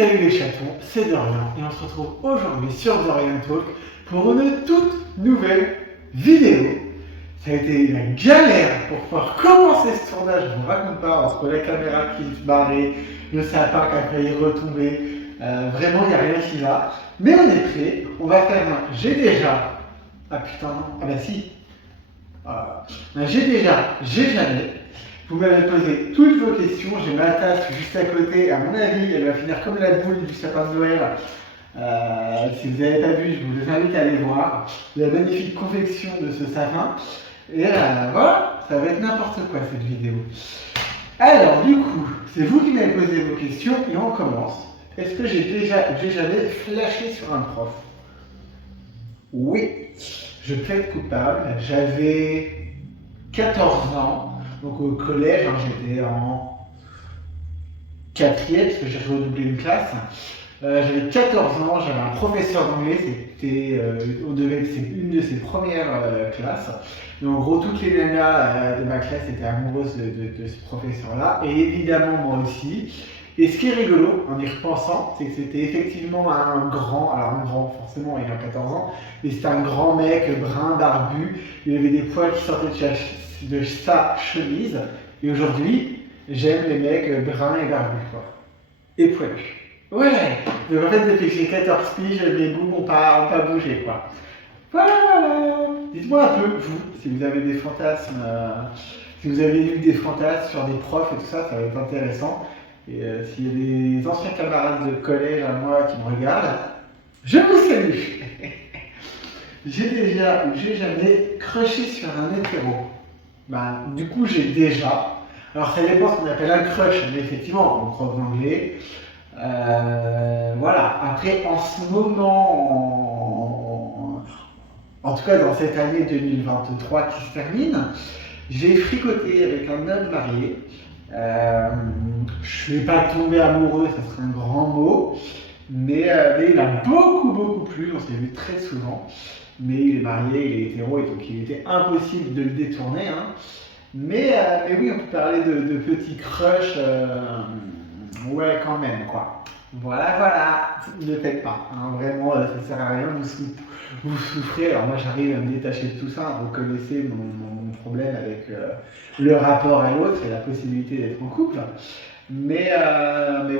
salut les chatons, c'est Dorian et on se retrouve aujourd'hui sur Dorian Talk pour une toute nouvelle vidéo. Ça a été la galère pour pouvoir commencer ce tournage, je vous raconte pas, entre la caméra qui se barrait, le sapin qui a failli retomber, vraiment il n'y a rien qui va. Mais on est prêt, on va faire un j'ai déjà, ah putain non, ah bah si, un j'ai déjà, j'ai jamais. Vous m'avez posé toutes vos questions, j'ai ma tasse juste à côté, à mon avis elle va finir comme la boule du sapin de Noël. Si vous n'avez pas vu, je vous invite à aller voir la magnifique confection de ce sapin. Et voilà, ça va être n'importe quoi cette vidéo. Alors du coup, c'est vous qui m'avez posé vos questions et on commence. Est-ce que j'ai jamais flashé sur un prof? Oui, je plaide coupable, j'avais 14 ans. Donc au collège, j'étais en 4e, parce que j'ai redoublé une classe. J'avais 14 ans, j'avais un professeur d'anglais, c'était une de ses premières classes. Et en gros, toutes les nanas de ma classe étaient amoureuses de ce professeur-là, et évidemment moi aussi. Et ce qui est rigolo, en y repensant, c'est que c'était effectivement un grand, forcément il a 14 ans, mais c'était un grand mec brun, barbu, il avait des poils qui sortaient de sa chemise, et aujourd'hui, j'aime les mecs bruns et barbus, quoi. Et poilus. Ouais, donc en fait, depuis que j'ai 14 piges, mes goûts n'ont pas bougé, quoi. Voilà. Dites-moi un peu, vous, si vous avez des fantasmes, si vous avez eu des fantasmes sur des profs et tout ça, ça va être intéressant. Et s'il y a des anciens camarades de collège à moi qui me regardent, je vous salue. J'ai déjà ou j'ai jamais crushé sur un hétéro. Ben, du coup, j'ai déjà. Alors, ça dépend ce qu'on appelle un crush, mais effectivement, en prof d'anglais. Voilà. Après, en ce moment, en tout cas dans cette année 2023 qui se termine, j'ai fricoté avec un homme marié. Je ne vais pas tomber amoureux, ça serait un grand mot, mais il a beaucoup plu, on s'est vu très souvent. Mais il est marié, il est hétéro, et donc il était impossible de le détourner. Hein. Mais oui, on peut parler de petits crushs, ouais, quand même, quoi. Voilà, ne faites pas, hein, vraiment, ça sert à rien, vous souffrez. Alors moi j'arrive à me détacher de tout ça, vous connaissez mon problème avec le rapport à l'autre et la possibilité d'être en couple. Mais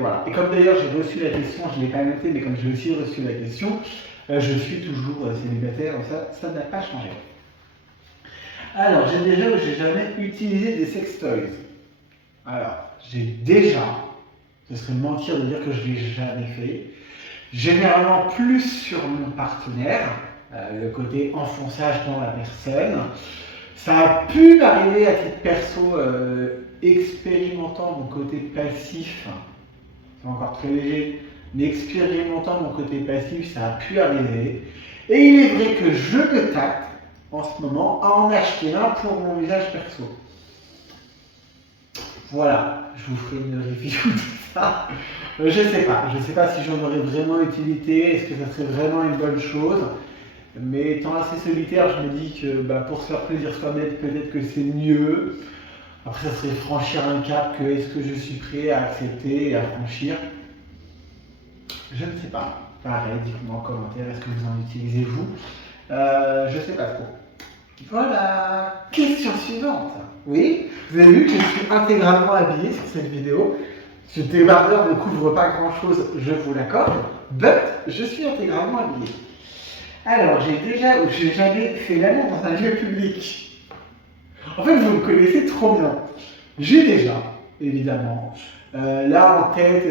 voilà. Et comme d'ailleurs j'ai reçu la question, je ne l'ai pas noté, mais comme j'ai aussi reçu la question, je suis toujours célibataire, ça n'a pas changé. Alors, j'ai déjà ou j'ai jamais utilisé des sextoys? Alors, j'ai déjà, ce serait mentir de dire que je ne l'ai jamais fait. Généralement plus sur mon partenaire, le côté enfonçage dans la personne. Ça a pu m'arriver à titre perso, expérimentant mon côté passif, c'est encore très léger, mais expérimentant mon côté passif, ça a pu arriver. Et il est vrai que je me tâte en ce moment à en acheter un pour mon usage perso. Voilà, je vous ferai une review de ça. Je sais pas si j'en aurais vraiment utilité, est-ce que ça serait vraiment une bonne chose. Mais étant assez solitaire, je me dis que pour se faire plaisir soi-même, peut-être que c'est mieux. Après, ça serait franchir un cap que est-ce que je suis prêt à accepter et à franchir. Je ne sais pas. Pareil, dites-moi en commentaire, est-ce que vous en utilisez vous? Je sais pas trop. Voilà. Question suivante. Oui, vous avez vu que je suis intégralement habillé sur cette vidéo. Ce débardeur ne couvre pas grand-chose, je vous l'accorde, but je suis intégralement habillé. Alors, j'ai déjà ou j'ai jamais fait l'amour dans un lieu public. En fait, vous me connaissez trop bien. J'ai déjà, évidemment. Là, en tête,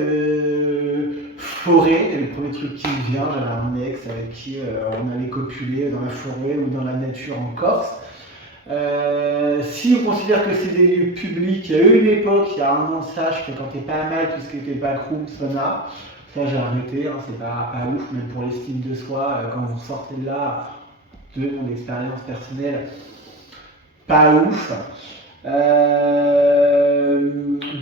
forêt, c'est le premier truc qui me vient. J'avais un ex avec qui on allait copuler dans la forêt ou dans la nature en Corse. Si on considère que c'est des lieux publics, il y a eu une époque, il y a 1 an de ça, je fréquentais pas mal tout ce qui était backroom, sauna. Ça, j'ai arrêté, hein, c'est pas ouf, même pour l'estime de soi, quand vous sortez de là, de mon expérience personnelle, pas ouf.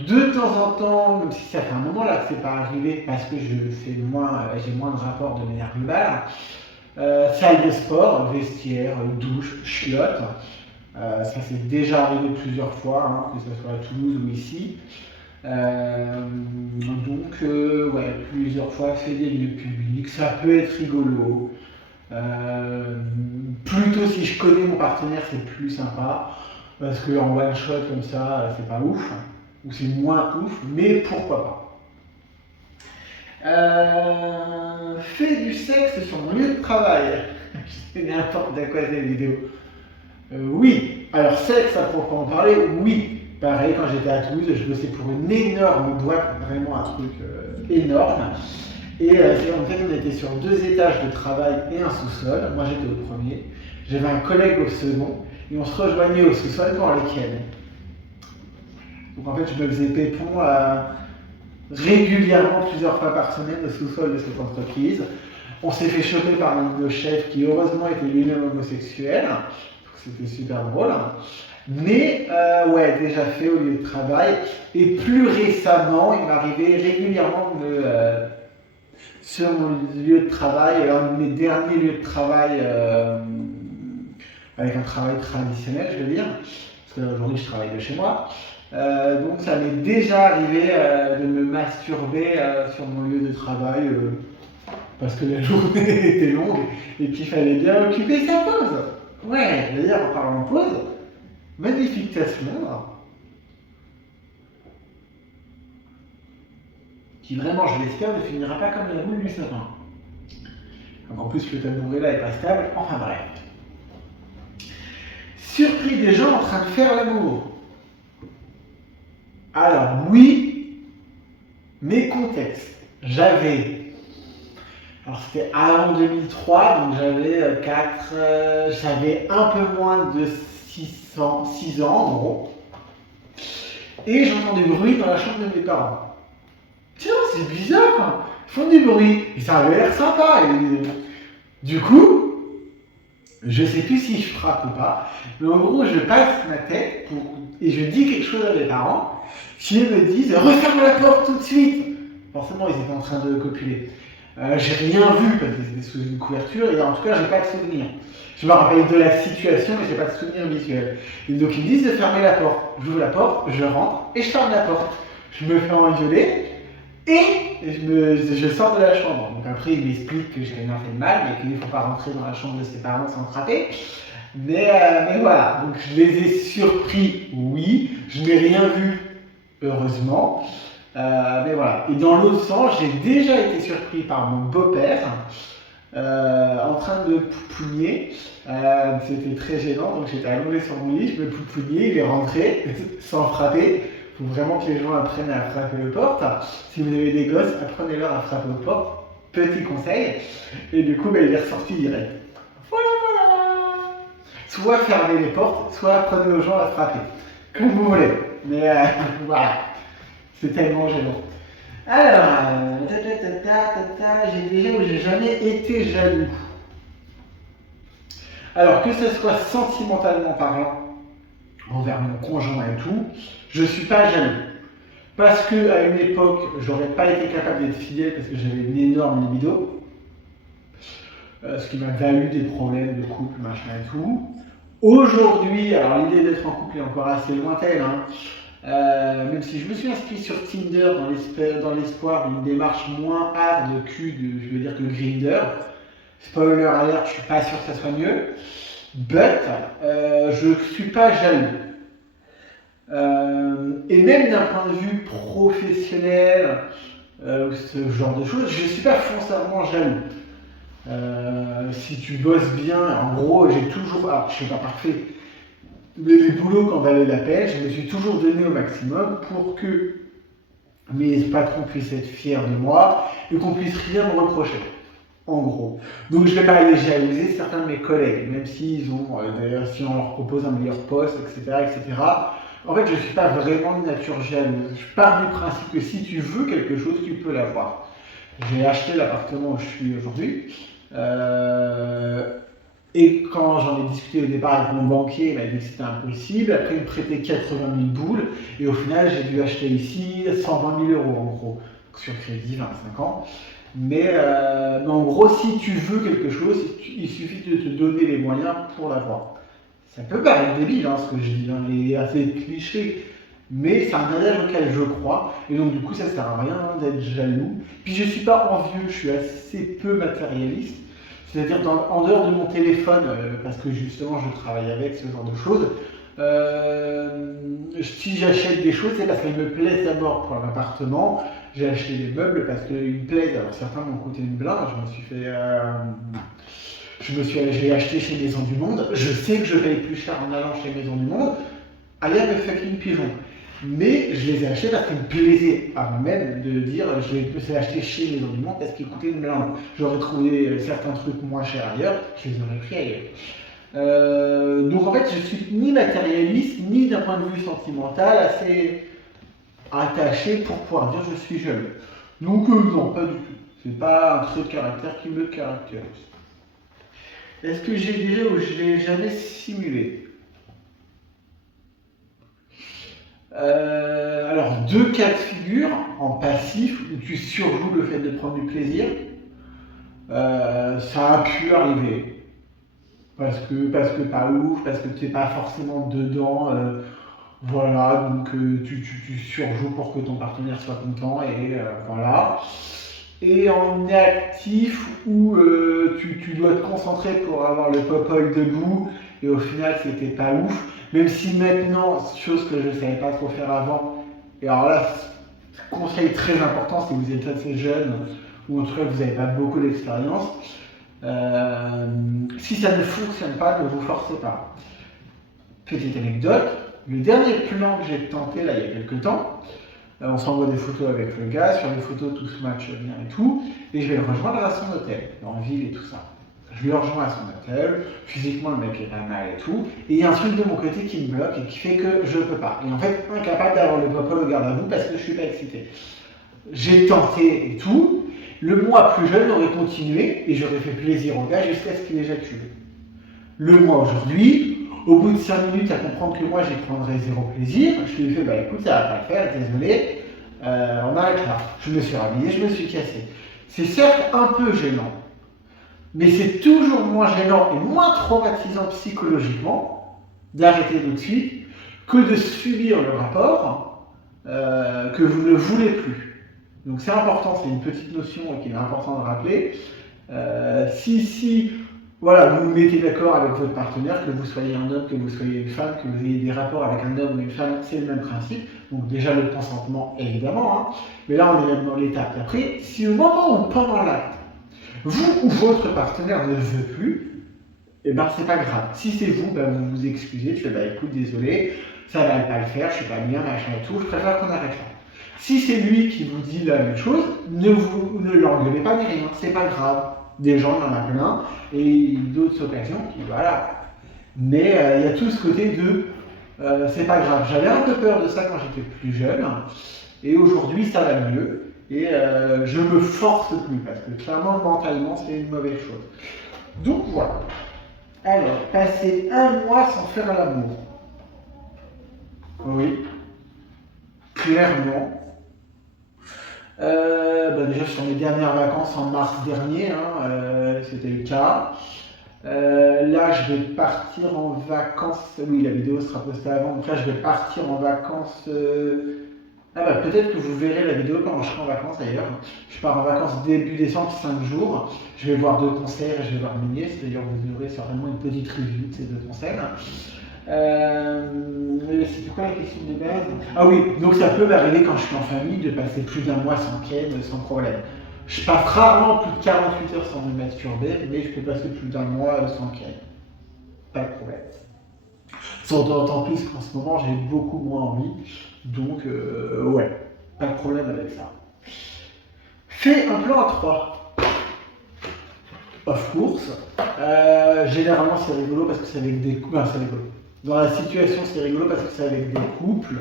De temps en temps, même si ça fait un moment là que c'est pas arrivé parce que j'ai moins de rapports de manière globale, salle de sport, vestiaire, douche, chiottes, ça s'est déjà arrivé plusieurs fois, hein, que ce soit à Toulouse ou ici. Ouais, plusieurs fois fait des lieux publics, ça peut être rigolo. Plutôt si je connais mon partenaire, c'est plus sympa. Parce qu'en one shot comme ça, c'est pas ouf. Ou c'est moins ouf, mais pourquoi pas. Fais du sexe sur mon lieu de travail. C'est n'importe quoi cette vidéo. Oui. Alors sexe à proprement parler, oui. Pareil, quand j'étais à Toulouse, je bossais pour une énorme boîte, vraiment un truc énorme. Et en fait, on était sur 2 étages de travail et un sous-sol. Moi, j'étais au premier. J'avais un collègue au second. Et on se rejoignait au sous-sol pour le week-end. Donc en fait, je me faisais pépon régulièrement, plusieurs fois par semaine, au sous-sol de cette entreprise. On s'est fait choper par un chef qui, heureusement, était lui-même homosexuel. C'était super drôle. Mais ouais, déjà fait au lieu de travail. Et plus récemment, il m'arrivait régulièrement sur mon lieu de travail, un de mes derniers lieux de travail, avec un travail traditionnel, je veux dire, parce qu'aujourd'hui je travaille de chez moi. Donc ça m'est déjà arrivé de me masturber sur mon lieu de travail parce que la journée était longue et qu'il fallait bien occuper sa pause. Ouais, d'ailleurs en parlant de pause, magnifique tasse Londres, qui vraiment, je l'espère, ne finira pas comme la boule du sapin. Donc, en plus, le tabouret là est pas stable, enfin bref. Surpris des gens en train de faire l'amour. Alors oui, mais contexte. Alors c'était avant 2003, donc j'avais un peu moins de 6 ans en gros. Et j'entends du bruit dans la chambre de mes parents. Tiens, c'est bizarre, ils font du bruit, et ça avait l'air sympa. Du coup, je sais plus si je frappe ou pas, mais en gros, je passe ma tête et je dis quelque chose à mes parents qui me disent referme la porte tout de suite. Forcément, ils étaient en train de copuler. J'ai rien vu parce que c'était sous une couverture et en tout cas, j'ai pas de souvenir. Je me rappelle de la situation, mais j'ai pas de souvenir visuel. Et donc, ils me disent de fermer la porte. J'ouvre la porte, je rentre et je ferme la porte. Je me fais engueuler. Et je sors de la chambre. Donc après, il m'explique que j'ai rien fait de mal, mais qu'il ne faut pas rentrer dans la chambre de ses parents sans frapper. Mais voilà, donc je les ai surpris, oui. Je n'ai rien vu, heureusement. Mais voilà. Et dans l'autre sens, j'ai déjà été surpris par mon beau-père en train de poupouiller. C'était très gênant, donc j'étais allongé sur mon lit, je me poupouillais, il est rentré sans frapper. Il faut vraiment que les gens apprennent à frapper aux portes. Si vous avez des gosses, apprenez-leur à frapper aux portes. Petit conseil. Et du coup, il est ressorti direct. Voilà. Soit fermez les portes, soit apprenez aux gens à frapper. Comme vous voulez. Mais voilà. C'est tellement gênant. Alors, j'ai déjà ou j'ai jamais été jaloux. Alors, que ce soit sentimentalement parlant, envers mon conjoint et tout, je suis pas jaloux. Parce qu'à une époque, j'aurais pas été capable d'être fidèle parce que j'avais une énorme libido. Ce qui m'a valu des problèmes de couple, machin et tout. Aujourd'hui, alors l'idée d'être en couple est encore assez lointaine, même si je me suis inscrit sur Tinder dans l'espoir d'une démarche moins hard je veux dire que Grindr. Spoiler alert, je suis pas sûr que ça soit mieux. But, je suis pas jaloux. Et même d'un point de vue professionnel, ce genre de choses, je ne suis pas foncièrement jaloux. Si tu bosses bien, en gros, j'ai toujours, alors je ne suis pas parfait, mais les boulots quand valaient la peine, je me suis toujours donné au maximum pour que mes patrons puissent être fiers de moi et qu'on puisse rien me reprocher. En gros. Donc je ne vais pas aller jalouser certains de mes collègues, même s'ils ont, d'ailleurs, si on leur propose un meilleur poste, etc., etc. En fait, je ne suis pas vraiment de nature jalouse. Je pars du principe que si tu veux quelque chose, tu peux l'avoir. J'ai acheté l'appartement où je suis aujourd'hui. Et quand j'en ai discuté au départ avec mon banquier, il m'a dit que c'était impossible. Après, il me prêtait 80 000 boules. Et au final, j'ai dû acheter ici 120 000 euros en gros. Sur crédit, 25 ans. Mais en gros, si tu veux quelque chose, il suffit de te donner les moyens pour l'avoir. Ça peut paraître débile ce que je dis, et assez cliché, Mais c'est un adage auquel je crois, et donc du coup ça sert à rien d'être jaloux. Puis je suis pas envieux, je suis assez peu matérialiste. C'est-à-dire en dehors de mon téléphone, parce que justement je travaille avec ce genre de choses, si j'achète des choses, c'est parce qu'elles me plaisent d'abord pour l'appartement. J'ai acheté des meubles parce qu'ils me plaisent. Alors certains m'ont coûté une blinde. J'ai acheté chez Maison du Monde. Je sais que je paye plus cher en allant chez Maison du Monde. Allez à me fucking pigeon. Mais je les ai achetés parce qu'ils me plaisaient, avant même de dire je les ai achetés chez Maison du Monde parce qu'ils coûtaient une blinde. J'aurais trouvé certains trucs moins chers ailleurs, je les aurais pris ailleurs. Donc en fait, je suis ni matérialiste, ni d'un point de vue sentimental assez attaché pour pouvoir dire je suis jeune. Donc non, pas du tout. C'est pas un trait de caractère qui me caractérise. Est-ce que j'ai déjà ou je l'ai jamais simulé? Alors, deux cas de figure en passif où tu surjoues le fait de prendre du plaisir. Ça a pu arriver. Parce que pas ouf, parce que tu n'es pas forcément dedans. Voilà, donc tu surjoues pour que ton partenaire soit content et voilà. Et en actif où tu dois te concentrer pour avoir le pop-oil debout et au final c'était pas ouf. Même si maintenant, chose que je ne savais pas trop faire avant, et alors là, conseil très important si vous êtes assez jeune ou en tout cas vous n'avez pas beaucoup d'expérience, si ça ne fonctionne pas, ne vous forcez pas. Petite anecdote, le dernier plan que j'ai tenté là il y a quelques temps, on s'envoie des photos avec le gars, sur les photos tout se match bien et tout, et je vais le rejoindre à son hôtel, en ville et tout ça. Je le rejoins à son hôtel, physiquement le mec est pas mal et tout, et il y a un truc de mon côté qui me bloque et qui fait que je peux pas. Et en fait, incapable d'avoir le pop-up au garde à vous parce que je suis pas excité. J'ai tenté et tout, le mois plus jeune aurait continué et j'aurais fait plaisir au gars jusqu'à ce qu'il éjacule. Le mois aujourd'hui, au bout de 5 minutes à comprendre que moi j'y prendrais zéro plaisir, je lui ai fait bah écoute ça va pas le faire, désolé, on arrête là. Je me suis rhabillé, je me suis cassé. C'est certes un peu gênant, mais c'est toujours moins gênant et moins traumatisant psychologiquement d'arrêter tout de suite que de subir le rapport que vous ne voulez plus. Donc c'est important, c'est une petite notion qu'il est important de rappeler. Si voilà, vous vous mettez d'accord avec votre partenaire, que vous soyez un homme, que vous soyez une femme, que vous ayez des rapports avec un homme ou une femme, c'est le même principe. Donc déjà le consentement, évidemment, hein. Mais là on est même dans l'étape d'après. Si au moment où pendant l'acte, vous ou votre partenaire ne veut plus, et ben c'est pas grave. Si c'est vous, ben vous vous excusez, tu fais bah écoute, désolé, ça va pas le faire, je suis pas bien, machin et tout, je préfère qu'on arrête là. Si c'est lui qui vous dit la même chose, ne l'engueulez pas ni rien, c'est pas grave. Des gens, il y en a plein, et d'autres occasions, qui voilà. Mais il y a tout ce côté de c'est pas grave. J'avais un peu peur de ça quand j'étais plus jeune, et aujourd'hui ça va mieux. Et je me force plus parce que clairement mentalement c'est une mauvaise chose. Donc voilà. Alors, passer un mois sans faire l'amour. Oui, clairement. Déjà sur mes dernières vacances en mars dernier, c'était le cas. Là, je vais partir en vacances. Oui, la vidéo sera postée avant. Donc là, je vais partir en vacances. Peut-être que vous verrez la vidéo quand je serai en vacances d'ailleurs. Je pars en vacances début décembre, 5 jours. Je vais voir 2 concerts et je vais voir Meunier. C'est-à-dire vous aurez certainement une petite review de ces 2 concerts. C'était quoi la question de base? Ah oui, donc ça peut m'arriver quand je suis en famille de passer plus d'un mois sans ken, sans problème. Je passe rarement plus de 48 heures sans me masturber, mais je peux passer plus d'un mois sans ken. Pas de problème. D'autant plus qu'en ce moment j'ai beaucoup moins envie, donc ouais, pas de problème avec ça. Fais un plan à 3. Off course. Généralement c'est rigolo parce que c'est avec des couples. C'est rigolo. Dans la situation c'est rigolo parce que c'est avec des couples.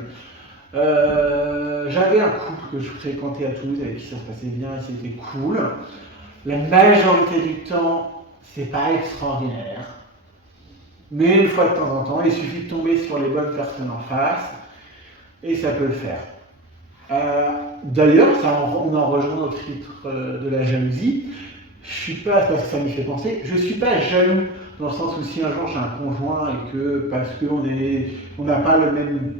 J'avais un couple que je fréquentais à Toulouse avec qui ça se passait bien et c'était cool. La majorité du temps, c'est pas extraordinaire. Mais une fois de temps en temps, il suffit de tomber sur les bonnes personnes en face et ça peut le faire. D'ailleurs, on en rejoint notre titre de la jalousie. Je suis pas, parce que ça m'y fait penser, je suis pas jaloux dans le sens où si un jour j'ai un conjoint et que parce qu'on n'a pas le même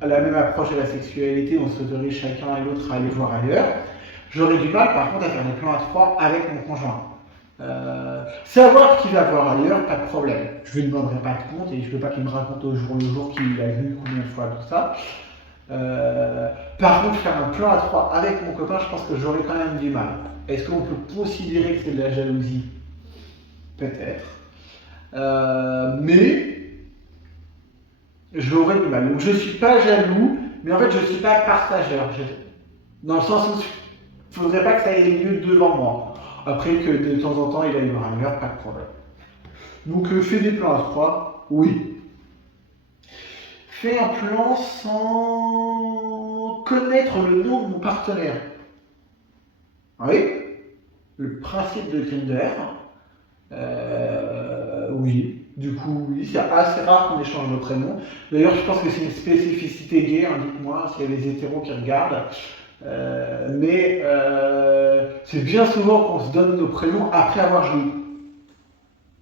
la même approche de la sexualité, on s'autorise chacun et l'autre à aller voir ailleurs. J'aurais du mal par contre à faire des plans à trois avec mon conjoint. Savoir qui va voir ailleurs, pas de problème. Je lui demanderai pas de compte et je veux pas qu'il me raconte au jour le jour qu'il a vu, combien de fois, tout ça. Par contre, faire un plan à trois avec mon copain, je pense que j'aurais quand même du mal. Est-ce qu'on peut considérer que c'est de la jalousie? Peut-être. Mais j'aurais du mal. Donc je suis pas jaloux, mais en fait je suis pas partageur. Dans le sens où il faudrait pas que ça ait lieu devant moi. Après que de temps en temps il aille voir ailleurs, pas de problème. Donc fais des plans à trois, oui. Fais un plan sans connaître le nom de mon partenaire. Oui. Le principe de Grindr. Oui. Du coup, oui, c'est assez rare qu'on échange nos prénoms. D'ailleurs, je pense que c'est une spécificité gay, hein, dites-moi s'il y a des hétéros qui regardent. Mais c'est bien souvent qu'on se donne nos prénoms après avoir joué.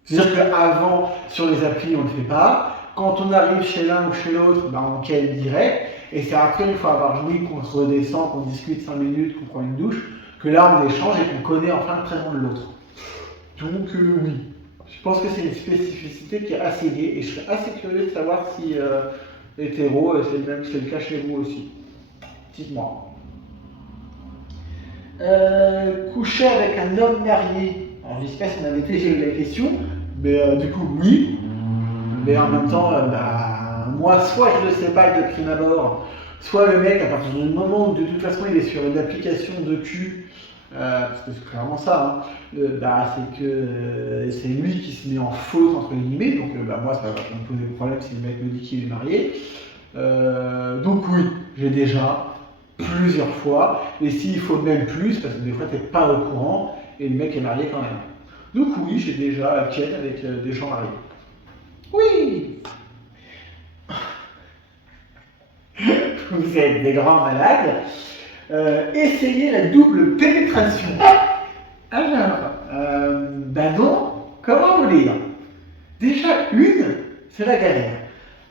C'est-à-dire qu'avant, sur les applis, on ne le fait pas. Quand on arrive chez l'un ou chez l'autre, ben, on cale direct. Et c'est après, une fois avoir joué, qu'on se redescend, qu'on discute 5 minutes, qu'on prend une douche, que là, on échange et qu'on connaît enfin le prénom de l'autre. Donc, oui. Je pense que c'est une spécificité qui est assez gay. Et je serais assez curieux de savoir si hétéro, c'est le cas chez vous aussi. Dites-moi. Coucher avec un homme marié. Alors, je sais pas si on avait déjà eu la question, mais du coup, oui. Mais en même temps, moi, soit je ne le sais pas de prime abord, soit le mec, à partir du moment où de toute façon il est sur une application de cul, parce que c'est clairement ça, hein, c'est que c'est lui qui se met en faute, entre guillemets, donc moi, ça va pas me poser problème si le mec me dit qu'il est marié. Donc oui, j'ai déjà plusieurs fois, et s'il faut même plus, parce que des fois t'es pas au courant, et le mec est marié quand même. Donc oui, j'ai déjà ken avec des gens mariés. Oui. Vous êtes des grands malades. Essayez la double pénétration. Alors, non, comment vous dire? Déjà, c'est la galère.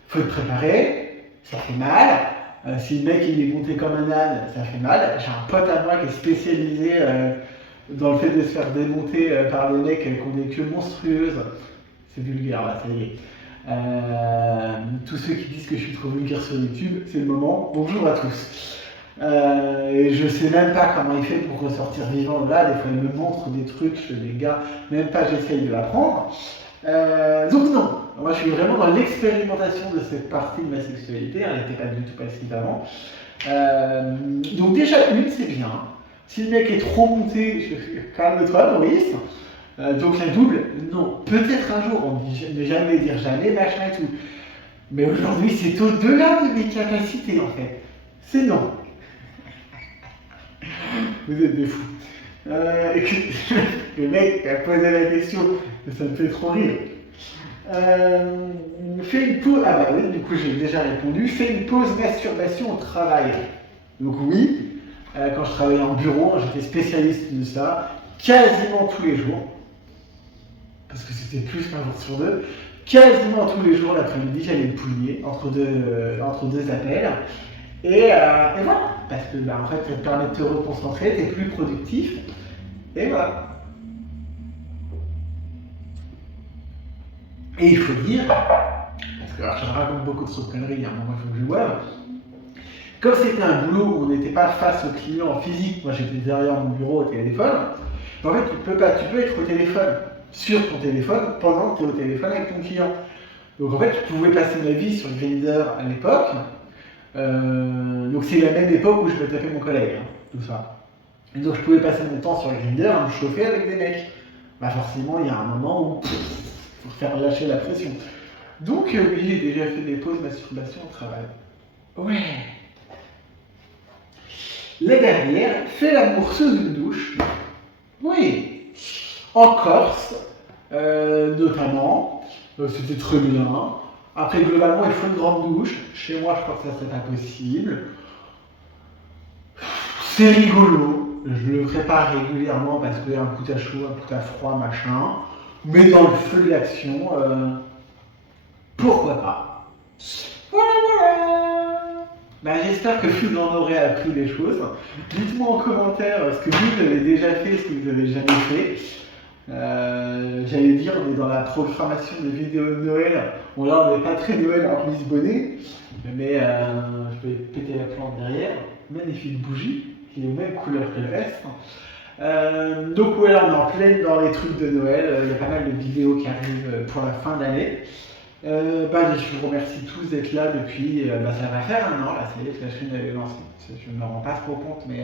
Faut te préparer, ça fait mal. Si le mec il est monté comme un âne, ça fait mal. J'ai un pote à moi qui est spécialisé dans le fait de se faire démonter par des mecs qui ont des queues monstrueuses. C'est vulgaire là, ça y est. Tous ceux qui disent que je suis trop vulgaire sur YouTube, c'est le moment. Bonjour à tous. Et je sais même pas comment il fait pour ressortir vivant de là. Des fois, il me montre des trucs, des gars, même pas j'essaye de l'apprendre. Donc non, moi je suis vraiment dans l'expérimentation de cette partie de ma sexualité. Elle n'était pas du tout passive avant. Donc déjà, c'est bien. Si le mec est trop monté, calme-toi, Maurice. Donc la double, non. Peut-être un jour, on ne jamais dire jamais, machin et tout. Mais aujourd'hui, c'est au-delà de mes capacités, en fait. C'est non. Vous êtes des fous. Le mec a posé la question, ça me fait trop rire. Fais une pause. Ah bah oui, du coup j'ai déjà répondu. Fais une pause masturbation au travail. Donc oui, quand je travaillais en bureau, j'étais spécialiste de ça, quasiment tous les jours. Parce que c'était plus qu'un jour sur deux. Quasiment tous les jours l'après-midi, j'allais me pouiller entre deux appels. Et voilà, parce que en fait, ça te permet de te reconcentrer, t'es plus productif. Et voilà. Et il faut dire, parce que alors, je raconte beaucoup de conneries, il y a un moment il faut que je boive. Comme c'était un boulot où on n'était pas face au client en physique, moi j'étais derrière mon bureau au téléphone, en fait tu peux être au téléphone, sur ton téléphone, pendant que tu es au téléphone avec ton client. Donc en fait tu pouvais passer ma vie sur Grindr à l'époque, donc c'est la même époque où je me tapais mon collègue, tout ça. Et donc je pouvais passer mon temps sur Grindr à me chauffer avec des mecs. Bah forcément il y a un moment où il faut faire lâcher la pression. Donc oui, j'ai déjà fait des pauses masturbation au travail. Ouais. La dernière, fais l'amour sous une douche. Oui. En Corse, notamment. C'était très bien. Après, globalement, il faut une grande douche. Chez moi, je crois que ça serait pas possible. C'est rigolo. Je le ferai pas régulièrement parce qu'il y a un coup à chaud, un coup à froid, machin. Mais dans le feu de l'action, pourquoi pas. Voilà, voilà. Bah, j'espère que vous en aurez appris des choses. Dites-moi en commentaire ce que vous avez déjà fait, ce que vous n'avez jamais fait. J'allais dire, on est dans la programmation des vidéos de Noël. Bon, là, on n'est pas très Noël en Miss Bonnet, mais je vais péter la plante derrière. Magnifique bougie, qui est la même couleur que le reste. Donc, ouais, là, on est en pleine dans les trucs de Noël. Il y a pas mal de vidéos qui arrivent pour la fin d'année. Je vous remercie tous d'être là depuis, ça va faire un an, là, ça y est, que la chaîne est lancée. Je ne me rends pas trop compte, mais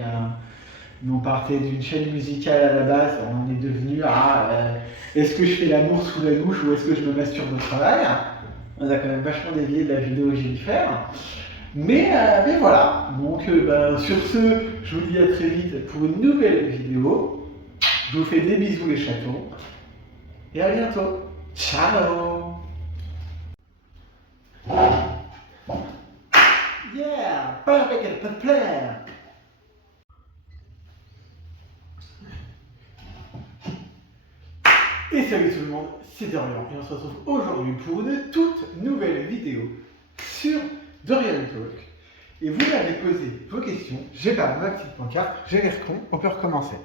on partait d'une chaîne musicale à la base, on en est devenu à est-ce que je fais l'amour sous la douche ou est-ce que je me masturbe au travail. On a quand même vachement dévié de la vidéo que j'ai dû faire. Mais voilà, donc sur ce, je vous dis à très vite pour une nouvelle vidéo. Je vous fais des bisous les chatons. Et à bientôt. Ciao. Yeah, pas avec elle, pas de plaire. Et salut tout le monde, c'est Dorian et on se retrouve aujourd'hui pour une toute nouvelle vidéo sur Dorian Talk. Et vous m'avez posé vos questions, j'ai pas ma petite pancarte, j'ai l'air con, on peut recommencer.